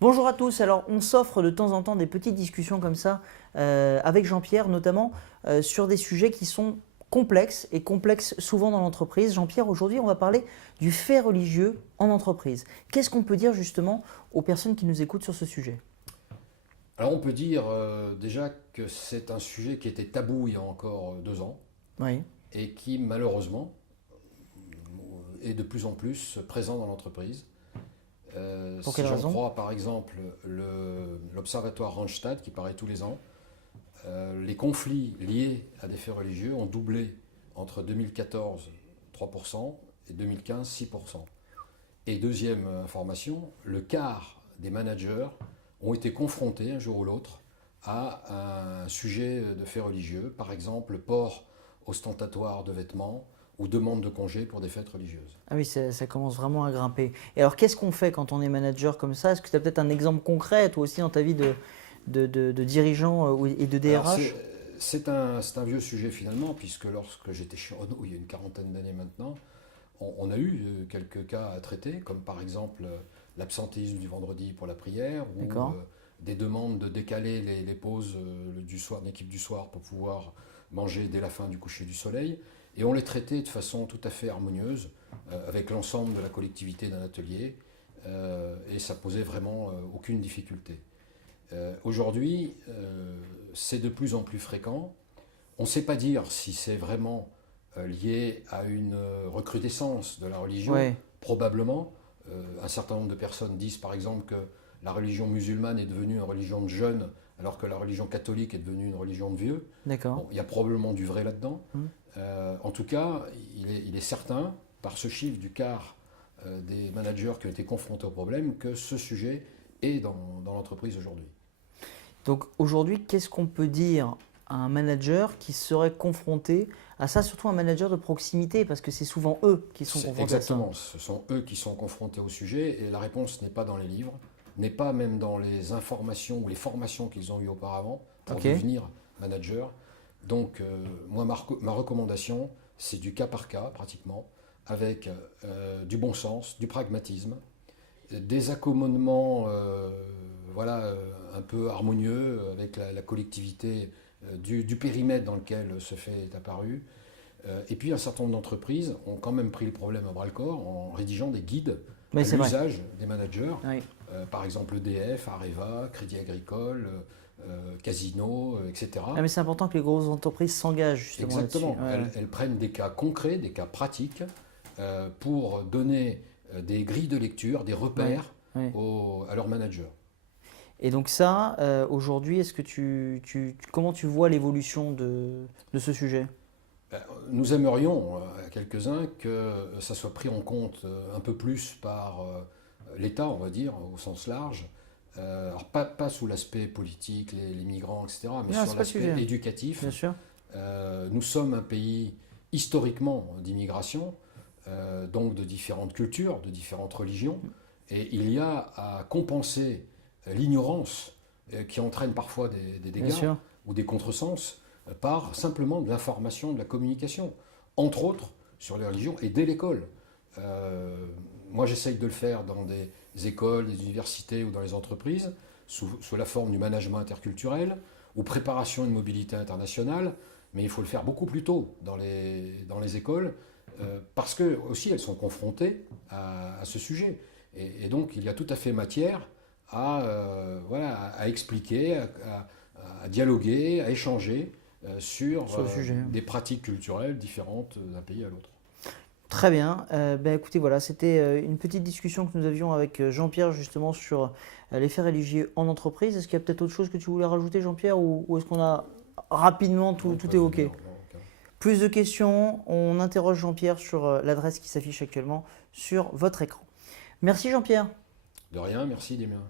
Bonjour à tous, alors on s'offre de temps en temps des petites discussions comme ça avec Jean-Pierre notamment sur des sujets qui sont complexes et complexes souvent dans l'entreprise. Jean-Pierre, aujourd'hui on va parler du fait religieux en entreprise. Qu'est-ce qu'on peut dire justement aux personnes qui nous écoutent sur ce sujet? Alors on peut dire déjà que c'est un sujet qui était tabou il y a encore 2 ans Oui, et qui malheureusement est de plus en plus présent dans l'entreprise. pour Si quelle j'en raison? crois par exemple l'observatoire Randstad qui paraît tous les ans, les conflits liés à des faits religieux ont doublé entre 2014 3% et 2015 6%. Et deuxième information, le quart des managers ont été confrontés un jour ou l'autre à un sujet de fait religieux, par exemple port ostentatoire de vêtements ou demande de congé pour des fêtes religieuses. Ah oui, ça commence vraiment à grimper. Et alors qu'est-ce qu'on fait quand on est manager comme ça? Est-ce que tu as peut-être un exemple concret toi aussi dans ta vie de dirigeant et de Alors DRH? c'est un vieux sujet finalement, puisque lorsque j'étais chez Renault il y a une quarantaine d'années maintenant, on a eu quelques cas à traiter, comme par exemple l'absentéisme du vendredi pour la prière, ou D'accord. des demandes de décaler les pauses du soir, d'équipe du soir pour pouvoir manger dès la fin du coucher du soleil. Et on les traitait de façon tout à fait harmonieuse avec l'ensemble de la collectivité d'un atelier, et ça posait vraiment aucune difficulté. Aujourd'hui, c'est de plus en plus fréquent. On ne sait pas dire si c'est vraiment lié à une recrudescence de la religion, Ouais, probablement. Un certain nombre de personnes disent par exemple que la religion musulmane est devenue une religion de jeunes, alors que la religion catholique est devenue une religion de vieux. d'accord. Bon, il y a probablement du vrai là-dedans. Hmm. En tout cas, il est certain, par ce chiffre du quart des managers qui ont été confrontés au problème, que ce sujet est dans l'entreprise aujourd'hui. Donc aujourd'hui, qu'est-ce qu'on peut dire à un manager qui serait confronté à ça, surtout un manager de proximité, parce que c'est souvent eux qui sont C'est confrontés à ça. exactement, ce sont eux qui sont confrontés au sujet et la réponse n'est pas dans les livres, n'est pas même dans les informations ou les formations qu'ils ont eues auparavant pour Ok. devenir manager. Donc moi, ma recommandation, c'est du cas par cas pratiquement, avec du bon sens, du pragmatisme, des accommodements voilà, un peu harmonieux avec la collectivité du périmètre dans lequel ce fait est apparu. Et puis un certain nombre d'entreprises ont quand même pris le problème à bras-le-corps en rédigeant des guides Mais à c'est vrai. l'usage des managers, Oui. par exemple EDF, Areva, Crédit Agricole, Casino, Ah, etc. mais c'est important que les grosses entreprises s'engagent justement là-dessus. Exactement, Ouais, elles prennent des cas concrets, des cas pratiques, pour donner des grilles de lecture, des ouais, repères ouais. à leurs managers. Et donc ça, aujourd'hui, est-ce que comment tu vois l'évolution de ce sujet? Nous aimerions, à quelques-uns, que ça soit pris en compte un peu plus par l'État, on va dire, au sens large. Alors pas sous l'aspect politique, les migrants, etc., mais Non, sur c'est pas le l'aspect sujet, éducatif. bien sûr. Nous sommes un pays historiquement d'immigration, donc de différentes cultures, de différentes religions, et il y a à compenser l'ignorance qui entraîne parfois des Bien dégâts sûr. ou des contresens par simplement de l'information, de la communication, entre autres sur les religions et dès l'école. Euh, Moi, j'essaye de le faire dans des écoles, des universités ou dans les entreprises, sous la forme du management interculturel ou préparation de mobilité internationale, mais il faut le faire beaucoup plus tôt dans les écoles, parce que aussi elles sont confrontées à ce sujet. Et donc, il y a tout à fait matière voilà, à expliquer, à dialoguer, à échanger sur Sur le sujet. des pratiques culturelles différentes d'un pays à l'autre. Très bien. Ben, écoutez, voilà, c'était une petite discussion que nous avions avec Jean-Pierre justement sur les faits religieux en entreprise. Est-ce qu'il y a peut-être autre chose que tu voulais rajouter, Jean-Pierre, ou est-ce qu'on a rapidement Non, tout pas évoqué? non, aucun. Plus de questions, on interroge Jean-Pierre sur l'adresse qui s'affiche actuellement sur votre écran. Merci Jean-Pierre. De rien, merci Damien.